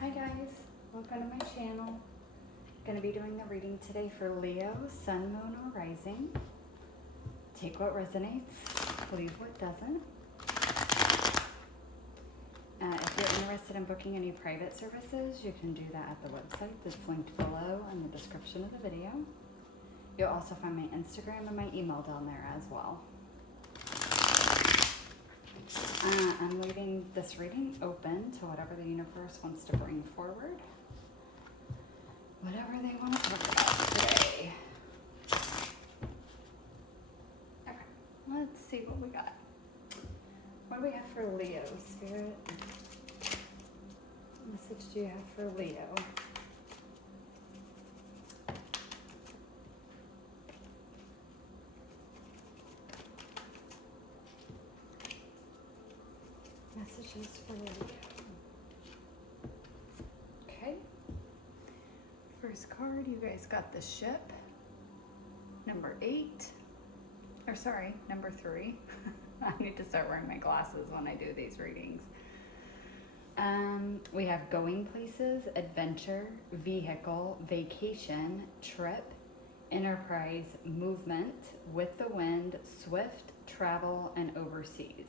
Hi guys, welcome to my channel. Going to be doing the reading today for Leo, Sun, Moon, or Rising. Take what resonates, leave what doesn't. If you're interested in booking any private services, you can do that at the website that's linked below in the description of the video. You'll also find my Instagram and my email down there as well. I'm leaving this reading open to whatever the universe wants to bring forward. Whatever they want to talk about today. Okay, let's see what we got. What do we have for Leo, Spirit? What message do you have for Leo? Messages for Leo. Okay. First card, you guys got the Ship. Number 8. Or sorry, number 3. I need to start wearing my glasses when I do these readings. We have going places, adventure, vehicle, vacation, trip, enterprise, movement, with the wind, swift, travel, and overseas.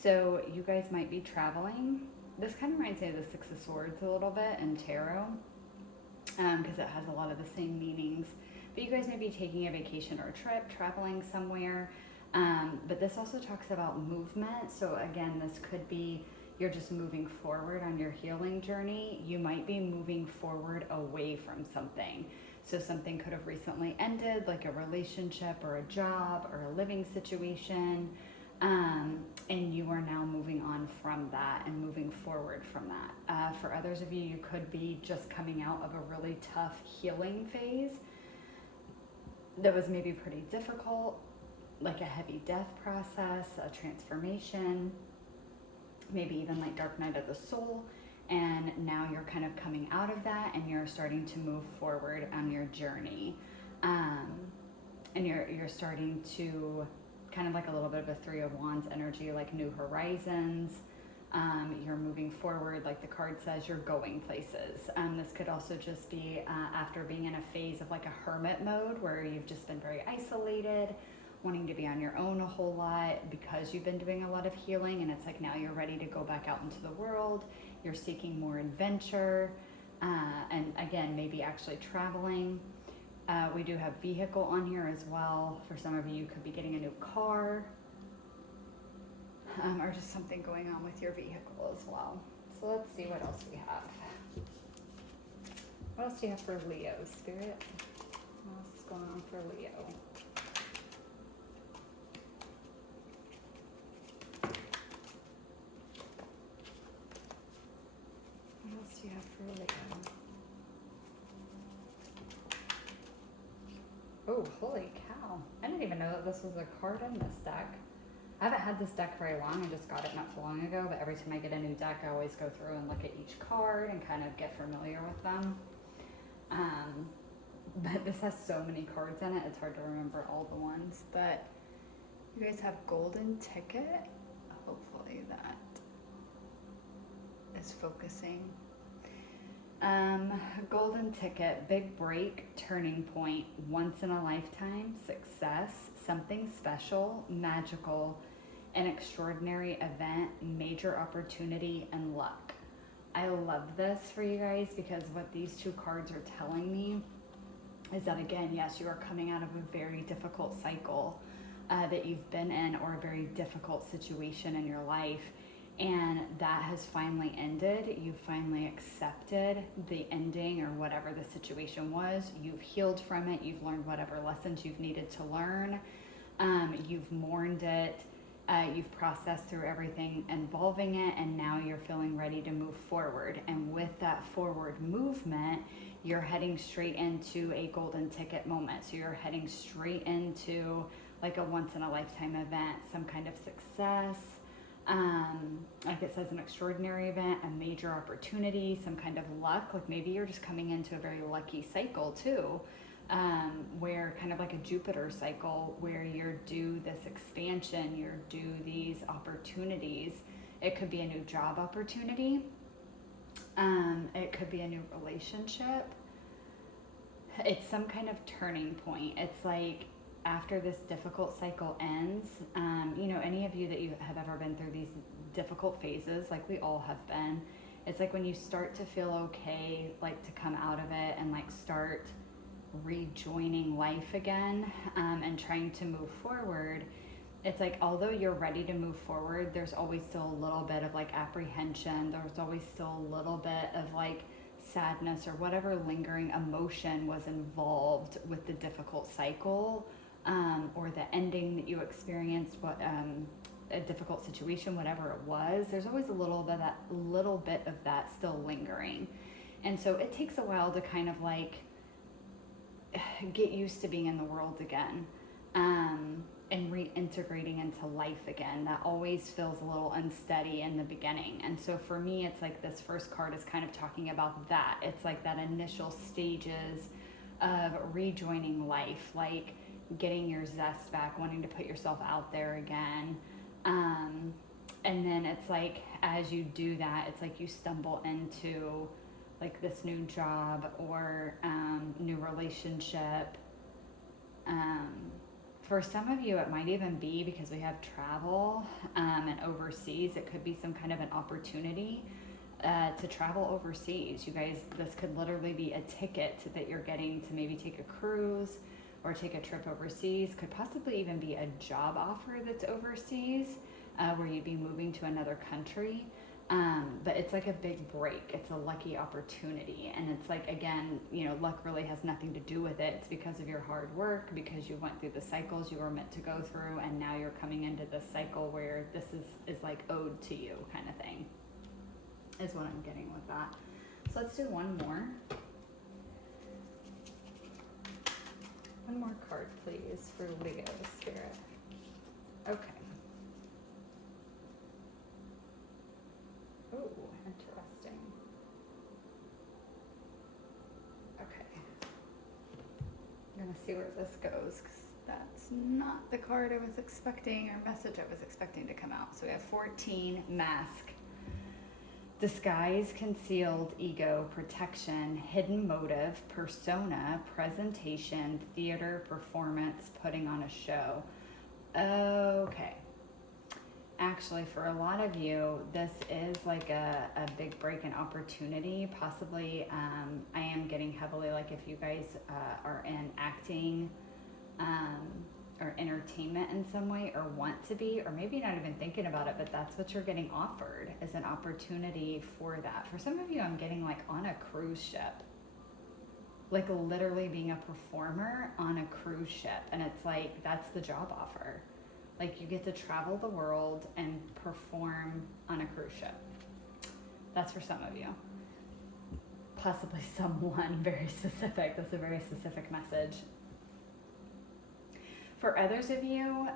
So you guys might be traveling. This kind of reminds me of the Six of Swords a little bit in tarot, because it has a lot of the same meanings. But you guys may be taking a vacation or a trip, traveling somewhere. But this also talks about movement. So again, this could be you're just moving forward on your healing journey. You might be moving forward away from something. So something could have recently ended, like a relationship or a job or a living situation. And you are now moving on from that and moving forward from that. For others of you, you could be just coming out of a really tough healing phase that was maybe pretty difficult, like a heavy death process, a transformation, maybe even like dark night of the soul. And now you're kind of coming out of that and you're starting to move forward on your journey. And you're starting to kind of like a little bit of a Three of Wands energy, like new horizons. You're moving forward, like the card says, you're going places. This could also just be after being in a phase of like a hermit mode where you've just been very isolated, wanting to be on your own a whole lot because you've been doing a lot of healing, and it's like now you're ready to go back out into the world. You're seeking more adventure, and again, maybe actually traveling. We do have vehicle on here as well. For some of you, you could be getting a new car, or just something going on with your vehicle as well. So let's see what else we have. What else do you have for Leo, Spirit? What else is going on for Leo? What else do you have for Leo? Oh, holy cow. I didn't even know that this was a card in this deck. I haven't had this deck very long. I just got it not so long ago, but every time I get a new deck, I always go through and look at each card and kind of get familiar with them. But this has so many cards in it, it's hard to remember all the ones. But you guys have Golden Ticket. Hopefully that is focusing. Golden Ticket, big break, turning point, once in a lifetime, success, something special, magical, an extraordinary event, major opportunity, and luck. I love this for you guys because what these two cards are telling me is that, again, yes, you are coming out of a very difficult cycle that you've been in, or a very difficult situation in your life. And that has finally ended. You finally accepted the ending or whatever the situation was. You've healed from it. You've learned whatever lessons you've needed to learn. You've mourned it. You've processed through everything involving it. And now you're feeling ready to move forward. And with that forward movement, you're heading straight into a golden ticket moment. So you're heading straight into like a once in a lifetime event, some kind of success. Like it says, an extraordinary event, a major opportunity, some kind of luck. Like maybe you're just coming into a very lucky cycle too, where kind of like a Jupiter cycle, where you're due this expansion, you're due these opportunities. It could be a new job opportunity. It could be a new relationship. It's some kind of turning point. It's like after this difficult cycle ends, any of you that you have ever been through these difficult phases, like we all have been, it's like when you start to feel okay, like to come out of it and like start rejoining life again, and trying to move forward. It's like, although you're ready to move forward, there's always still a little bit of like apprehension. There's always still a little bit of like sadness or whatever lingering emotion was involved with the difficult cycle, or the ending that you experienced, a difficult situation, whatever it was. There's always a little bit of that still lingering. And so it takes a while to kind of like get used to being in the world again, and reintegrating into life again. That always feels a little unsteady in the beginning. And so for me, it's like this first card is kind of talking about that. It's like that initial stages of rejoining life, like getting your zest back, wanting to put yourself out there again. And then it's like, as you do that, it's like you stumble into like this new job or new relationship. For some of you, it might even be because we have travel, and overseas. It could be some kind of an opportunity to travel overseas. You guys, this could literally be a ticket that you're getting to maybe take a cruise or take a trip overseas. Could possibly even be a job offer that's overseas, where you'd be moving to another country. But it's like a big break. It's a lucky opportunity. And it's like, again, luck really has nothing to do with it. It's because of your hard work, because you went through the cycles you were meant to go through, and now you're coming into this cycle where this is like owed to you, kind of thing, is what I'm getting with that. So let's do one more. One more card, please, for Leo Spirit. Okay. Oh, interesting. Okay. I'm going to see where this goes, because that's not the card I was expecting, or message I was expecting to come out. So we have 14, mask. Disguise, concealed, ego, protection, hidden motive, persona, presentation, theater, performance, putting on a show. Okay. Actually, for a lot of you, this is like a big break in opportunity. Possibly, I am getting heavily, like if you guys are in acting, or entertainment in some way, or want to be, or maybe not even thinking about it, but that's what you're getting offered, is an opportunity for that. For some of you, I'm getting like on a cruise ship, like literally being a performer on a cruise ship. And it's like, that's the job offer. Like you get to travel the world and perform on a cruise ship. That's for some of you. Possibly someone very specific. That's a very specific message. For others of you,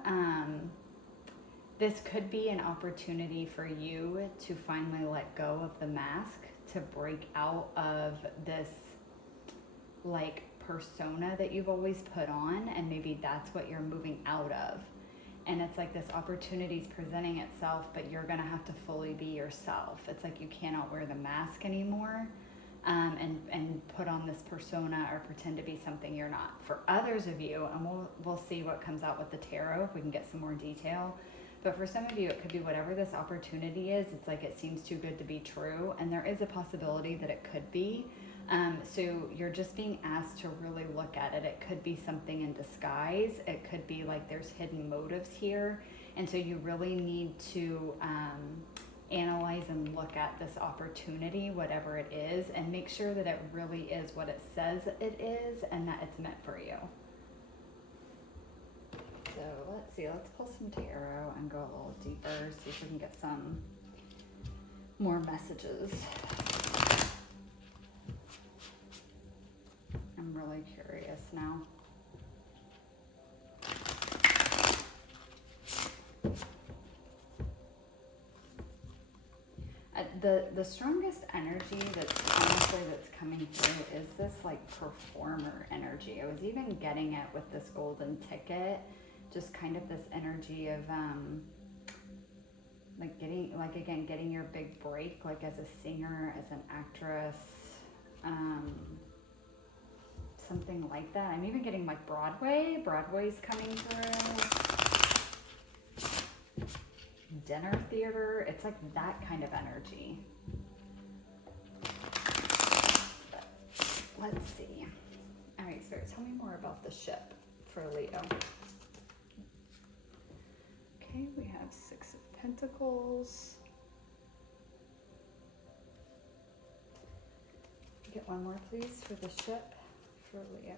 this could be an opportunity for you to finally let go of the mask, to break out of this like persona that you've always put on, and maybe that's what you're moving out of. And it's like this opportunity is presenting itself, but you're gonna have to fully be yourself. It's like you cannot wear the mask anymore, and put on this persona or pretend to be something you're not. For others of you, and we'll see what comes out with the tarot if we can get some more detail. But for some of you, it could be whatever this opportunity is. It's like it seems too good to be true, and there is a possibility that it could be. So you're just being asked to really look at it. It could be something in disguise. It could be like there's hidden motives here. And so you really need to analyze and look at this opportunity, whatever it is, and make sure that it really is what it says it is, and that it's meant for you. So let's see, let's pull some tarot and go a little deeper, see if we can get some more messages. I'm really curious now. The strongest energy that's coming through is this like performer energy. I was even getting it with this golden ticket, just kind of this energy of like getting, like again, getting your big break, like as a singer, as an actress, something like that. I'm even getting like Broadway's coming through, dinner theater, it's like that kind of energy. But let's see. All right, Spirit, tell me more about the ship for Leo. Okay, we have Six of Pentacles. Get one more, please, for the ship for Leo.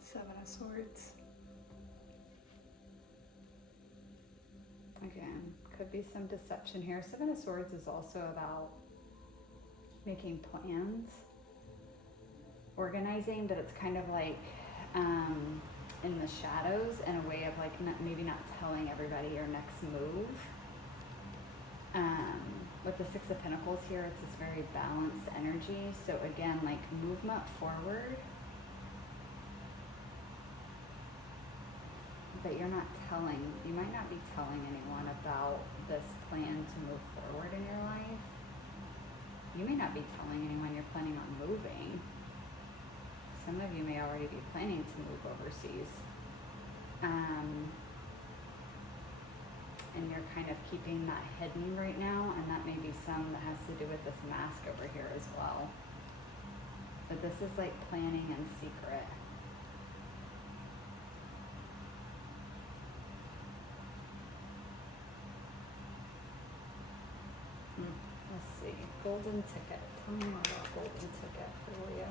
Seven of Swords. Again, could be some deception here. Seven of Swords is also about making plans, organizing, but it's kind of like in the shadows, in a way of like maybe not telling everybody your next move. With the Six of Pentacles here, it's this very balanced energy. So again, like movement forward, but you might not be telling anyone about this plan to move forward in your life. You may not be telling anyone you're planning on moving. Some of you may already be planning to move overseas. And you're kind of keeping that hidden right now, and that may be some that has to do with this mask over here as well. But this is like planning in secret. Let's see, golden ticket. Tell me more about golden ticket for Leo.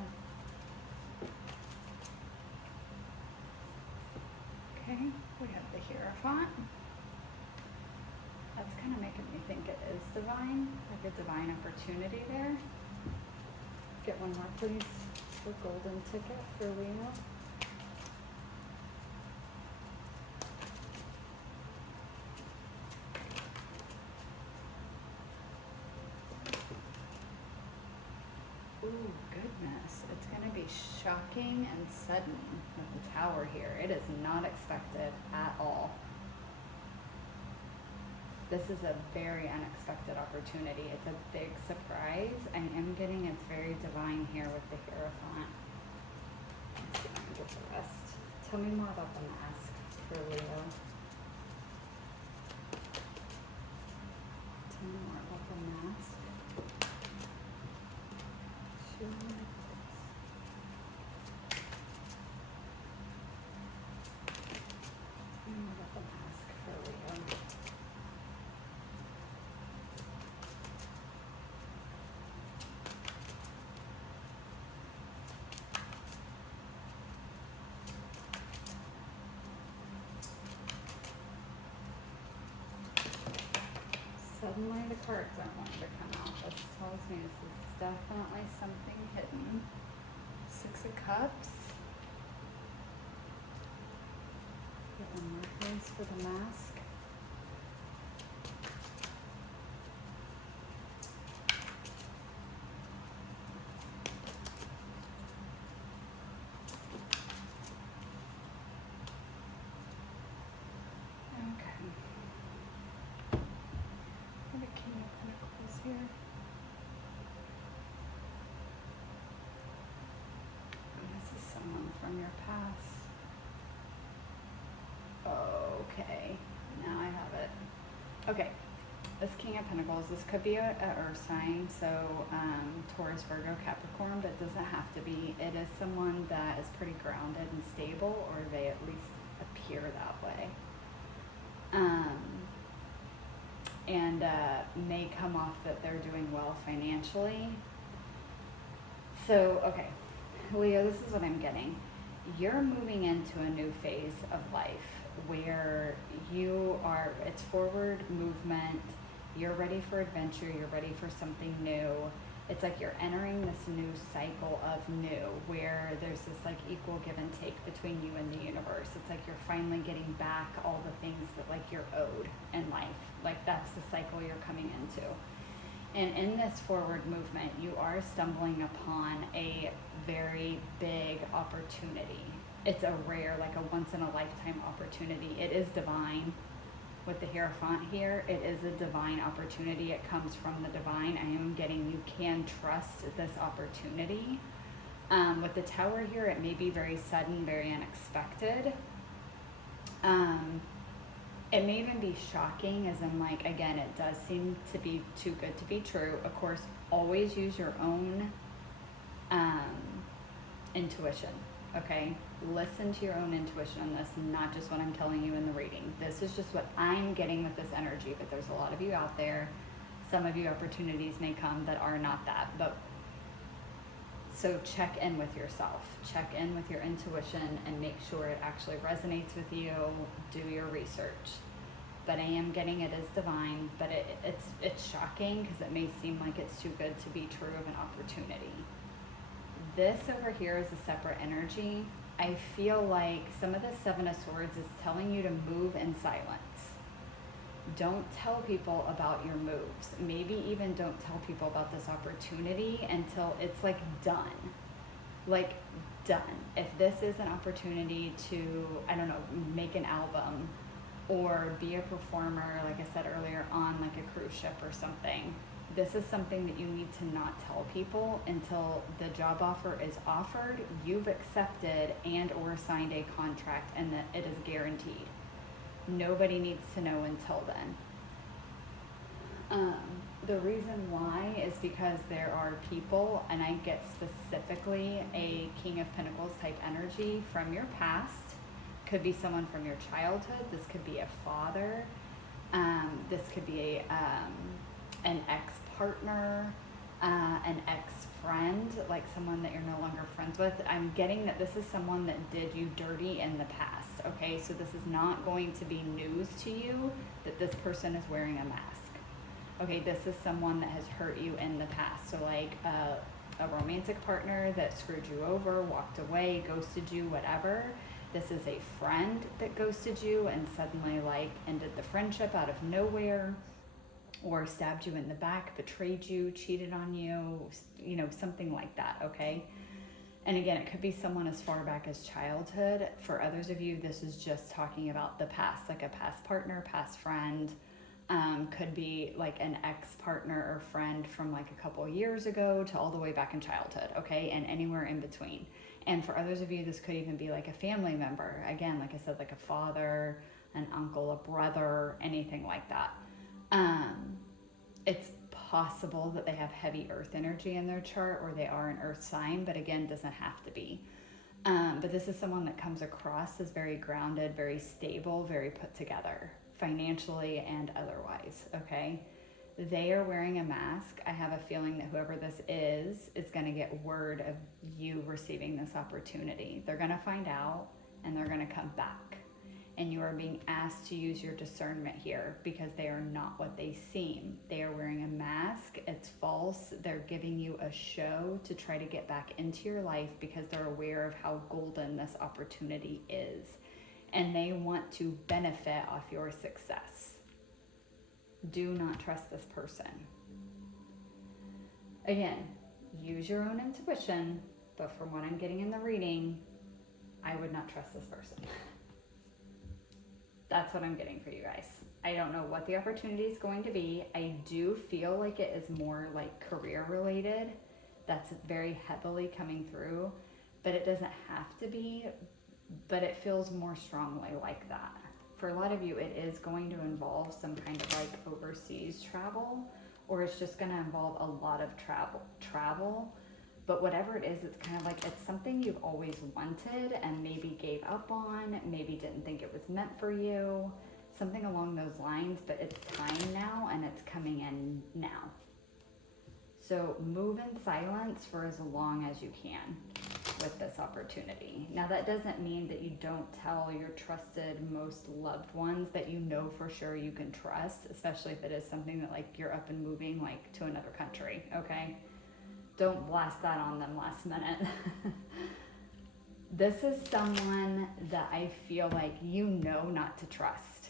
Okay, we have the Hierophant. That's kind of making me think it is divine, like a divine opportunity there. Get one more, please, for golden ticket for Leo. Ooh, goodness. It's going to be shocking and sudden with the Tower here. It is not expected at all. This is a very unexpected opportunity. It's a big surprise. I am getting it's very divine here with the Hierophant. Let's see if I can get the rest. Tell me more about the mask for Leo. Tell me more about the mask. Sure. Tell me more about the mask for Leo. Suddenly the cards aren't wanting to come out. This tells me this is definitely something hidden. Six of Cups. Get one more place for the mask. Here. This is someone from your past. Okay, now I have it. Okay, this King of Pentacles, this could be a earth sign, so Taurus, Virgo, Capricorn, but it doesn't have to be. It is someone that is pretty grounded and stable, or they at least appear that way. And may come off that they're doing well financially. So, okay, Leo, this is what I'm getting. You're moving into a new phase of life where it's forward movement, you're ready for adventure, you're ready for something new. It's like you're entering this new cycle of new, where there's this like equal give and take between you and the universe. It's like you're finally getting back all the things that like you're owed in life. Like that's the cycle you're coming into. And in this forward movement, you are stumbling upon a very big opportunity. it's a rare, like a once in a lifetime opportunity. It is divine. With the Hierophant here, it is a divine opportunity. It comes from the divine. I am getting, you can trust this opportunity. With the Tower here, it may be very sudden, very unexpected. It may even be shocking, as in, like, again, it does seem to be too good to be true. Of course, always use your own intuition, okay? Listen to your own intuition on this, not just what I'm telling you in the reading. This is just what I'm getting with this energy, but there's a lot of you out there. Some of you opportunities may come that are not that, but so check in with yourself, check in with your intuition, and make sure it actually resonates with you. Do your research. But I am getting it as divine, but it's shocking because it may seem like it's too good to be true of an opportunity. This over here is a separate energy. I feel like some of the Seven of Swords is telling you to move in silence. Don't tell people about your moves. Maybe even don't tell people about this opportunity until it's like done. Like done. If this is an opportunity to, I don't know, make an album or be a performer, like I said earlier, on like a cruise ship or something, this is something that you need to not tell people until the job offer is offered, you've accepted and or signed a contract, and that it is guaranteed. Nobody needs to know until then. The reason why is because there are people, and I get specifically a King of Pentacles type energy from your past. Could be someone from your childhood. This could be a father. This could be an ex-partner, an ex-friend, like someone that you're no longer friends with. I'm getting that this is someone that did you dirty in the past, okay? So this is not going to be news to you that this person is wearing a mask. Okay, this is someone that has hurt you in the past. So like a romantic partner that screwed you over, walked away, ghosted you, whatever. This is a friend that ghosted you and suddenly like ended the friendship out of nowhere, or stabbed you in the back, betrayed you, cheated on you, you know, something like that, okay? And again, it could be someone as far back as childhood. For others of you, this is just talking about the past, like a past partner, past friend. Could be like an ex-partner or friend from like a couple years ago to all the way back in childhood, okay? And anywhere in between. And for others of you, this could even be like a family member. Again, like I said, like a father, an uncle, a brother, anything like that. It's possible that they have heavy earth energy in their chart, or they are an earth sign, but again, doesn't have to be. But this is someone that comes across as very grounded, very stable, very put together, financially and otherwise, okay? They are wearing a mask. I have a feeling that whoever this is going to get word of you receiving this opportunity. They're going to find out and they're going to come back. And you are being asked to use your discernment here because they are not what they seem. They are wearing a mask. It's false. They're giving you a show to try to get back into your life because they're aware of how golden this opportunity is. And they want to benefit off your success. Do not trust this person. Again, use your own intuition, but from what I'm getting in the reading, I would not trust this person. That's what I'm getting for you guys. I don't know what the opportunity is going to be. I do feel like it is more like career related. That's very heavily coming through, but it doesn't have to be, but it feels more strongly like that. For a lot of you, it is going to involve some kind of like overseas travel, or it's just going to involve a lot of travel. But whatever it is, it's kind of like it's something you've always wanted and maybe gave up on, maybe didn't think it was meant for you, something along those lines, but it's time now and it's coming in now. So move in silence for as long as you can with this opportunity. Now that doesn't mean that you don't tell your trusted, most loved ones that you know for sure you can trust, especially if it is something that like you're up and moving like to another country, okay? Don't blast that on them last minute. This is someone that I feel like you know not to trust.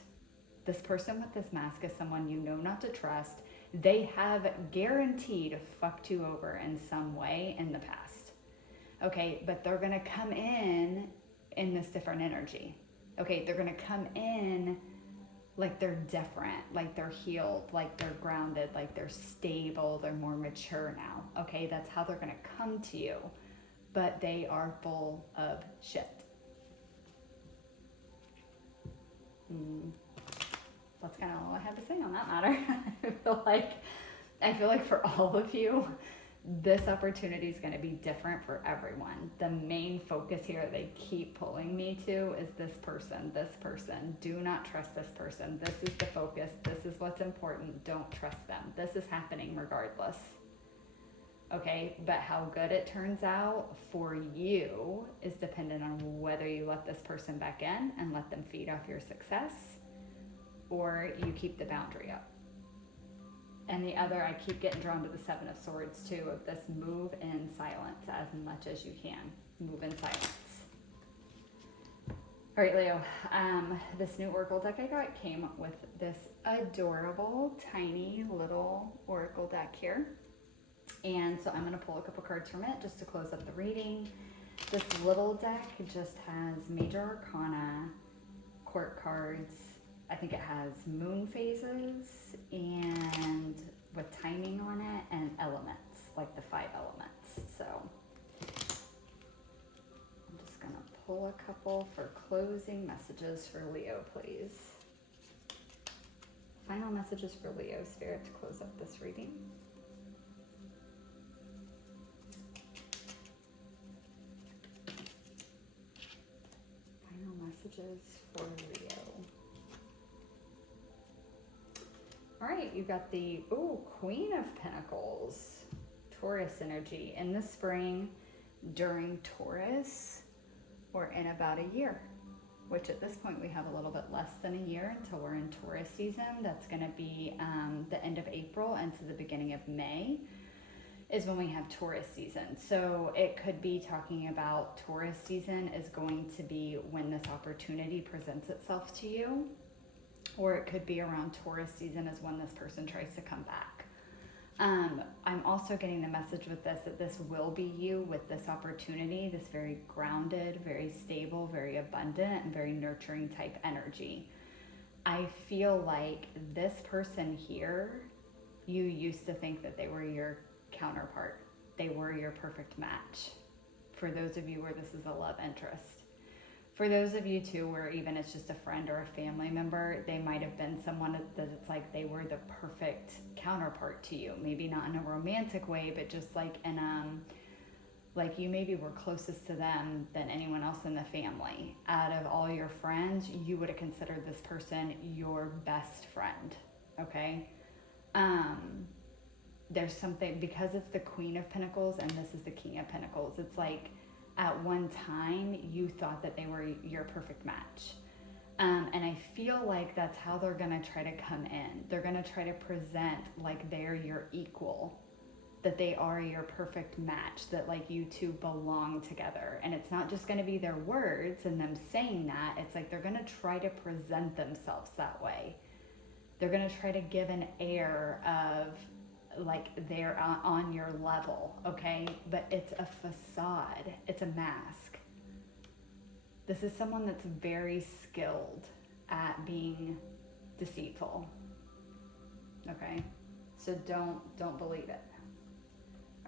This person with this mask is someone you know not to trust. They have guaranteed fucked you over in some way in the past. Okay, but they're gonna come in in this different energy. Okay, they're going to come in like they're different, like they're healed, like they're grounded, like they're stable, they're more mature now. Okay, that's how they're going to come to you. But they are full of shit. That's kind of all I have to say on that matter. I feel like for all of you, this opportunity is going to be different for everyone. The main focus here they keep pulling me to is this person, this person. Do not trust this person. This is the focus. This is what's important. Don't trust them. This is happening regardless. Okay, but how good it turns out for you is dependent on whether you let this person back in and let them feed off your success, or you keep the boundary up. And the other, I keep getting drawn to the Seven of Swords too, of this move in silence as much as you can. Move in silence. All right, Leo, this new Oracle deck I got came with this adorable, tiny little Oracle deck here. And so I'm going to pull a couple cards from it just to close up the reading. This little deck just has major arcana, court cards. I think it has moon phases and with timing on it, and elements, like the 5 elements. So I'm just going to pull a couple for closing messages for Leo, please. Final messages for Leo, Spirit, to close up this reading. Messages for Leo. All right, you got the Queen of Pentacles, Taurus energy in the spring, during Taurus, or in about a year, which at this point we have a little bit less than a year until we're in Taurus season. That's going to be the end of April and to the beginning of May is when we have Taurus season. So it could be talking about Taurus season is going to be when this opportunity presents itself to you, or it could be around Taurus season is when this person tries to come back. I'm also getting the message with this that this will be you with this opportunity, this very grounded, very stable, very abundant, and very nurturing type energy. I feel like this person here, you used to think that they were your counterpart. They were your perfect match. For those of you where this is a love interest. For those of you too where even it's just a friend or a family member, they might have been someone that it's like they were the perfect counterpart to you. Maybe not in a romantic way, but just like in like you maybe were closest to them than anyone else in the family. Out of all your friends, you would have considered this person your best friend. Okay? There's something, because it's the Queen of Pentacles and this is the King of Pentacles, it's like at one time you thought that they were your perfect match. And I feel like that's how they're going to try to come in. They're going to try to present like they're your equal, that they are your perfect match, that like you two belong together. And it's not just going to be their words and them saying that, it's like they're going to try to present themselves that way. They're going to try to give an air of like they're on your level, okay? But it's a facade, it's a mask. This is someone that's very skilled at being deceitful, okay? So don't believe it.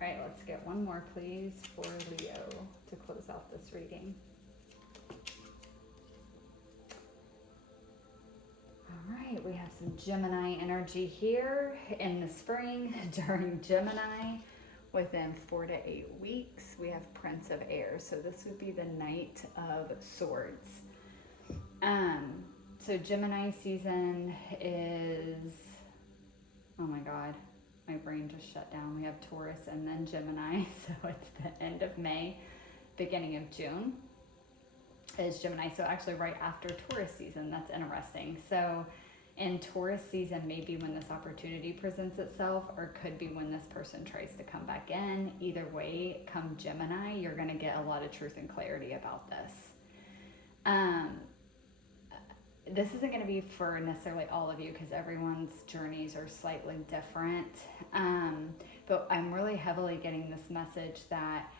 All right, let's get one more, please, for Leo to close out this reading. All right, we have some Gemini energy here in the spring during Gemini. Within 4 to 8 weeks, we have Prince of Air. So this would be the Knight of Swords. So Gemini season is, oh my God, my brain just shut down. We have Taurus and then Gemini. So it's the end of May, beginning of June is Gemini. So actually right after Taurus season, that's interesting. So in Taurus season, maybe when this opportunity presents itself, or could be when this person tries to come back in. Either way, come Gemini, you're going to get a lot of truth and clarity about this. This isn't going to be for necessarily all of you because everyone's journeys are slightly different. But I'm really heavily getting this message that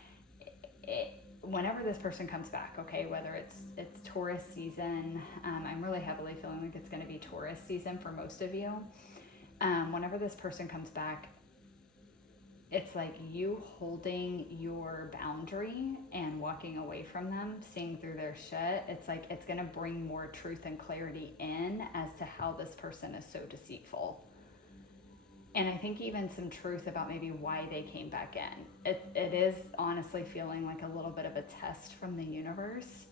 whenever this person comes back, okay, whether it's Taurus season, I'm really heavily feeling like it's going to be Taurus season for most of you. Whenever this person comes back, it's like you holding your boundary and walking away from them, seeing through their shit. It's like it's going to bring more truth and clarity in as to how this person is so deceitful. And I think even some truth about maybe why they came back in. It is honestly feeling like a little bit of a test from the universe.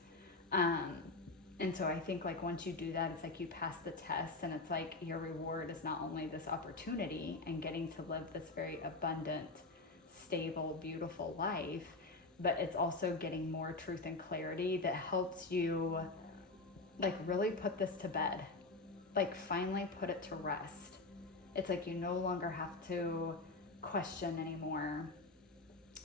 And so I think like once you do that, it's like you pass the test, and it's like your reward is not only this opportunity and getting to live this very abundant, stable, beautiful life, but it's also getting more truth and clarity that helps you like really put this to bed, like finally put it to rest. It's like you no longer have to question anymore,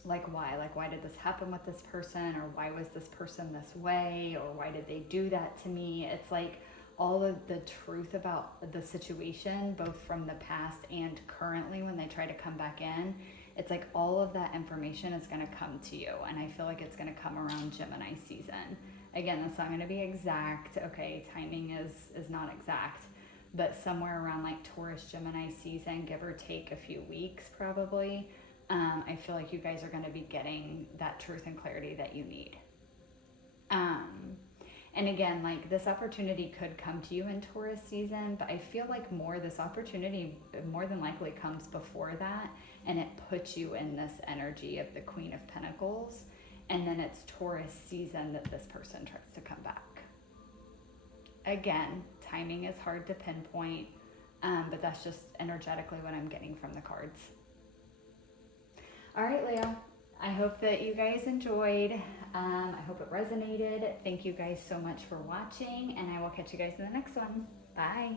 like why did this happen with this person, or why was this person this way, or why did they do that to me. It's like all of the truth about the situation, both from the past and currently when they try to come back in, it's like all of that information is going to come to you, and I feel like it's going to come around Gemini season. Again, that's not going to be exact, okay, timing is not exact, but somewhere around like Taurus Gemini season, give or take a few weeks probably. I feel like you guys are going to be getting that truth and clarity that you need. And again, like this opportunity could come to you in Taurus season, but I feel like this opportunity more than likely comes before that, and it puts you in this energy of the Queen of Pentacles, and then it's Taurus season that this person tries to come back. Again, timing is hard to pinpoint, but that's just energetically what I'm getting from the cards. All right, Leo, I hope that you guys enjoyed. I hope it resonated. Thank you guys so much for watching, and I will catch you guys in the next one. Bye.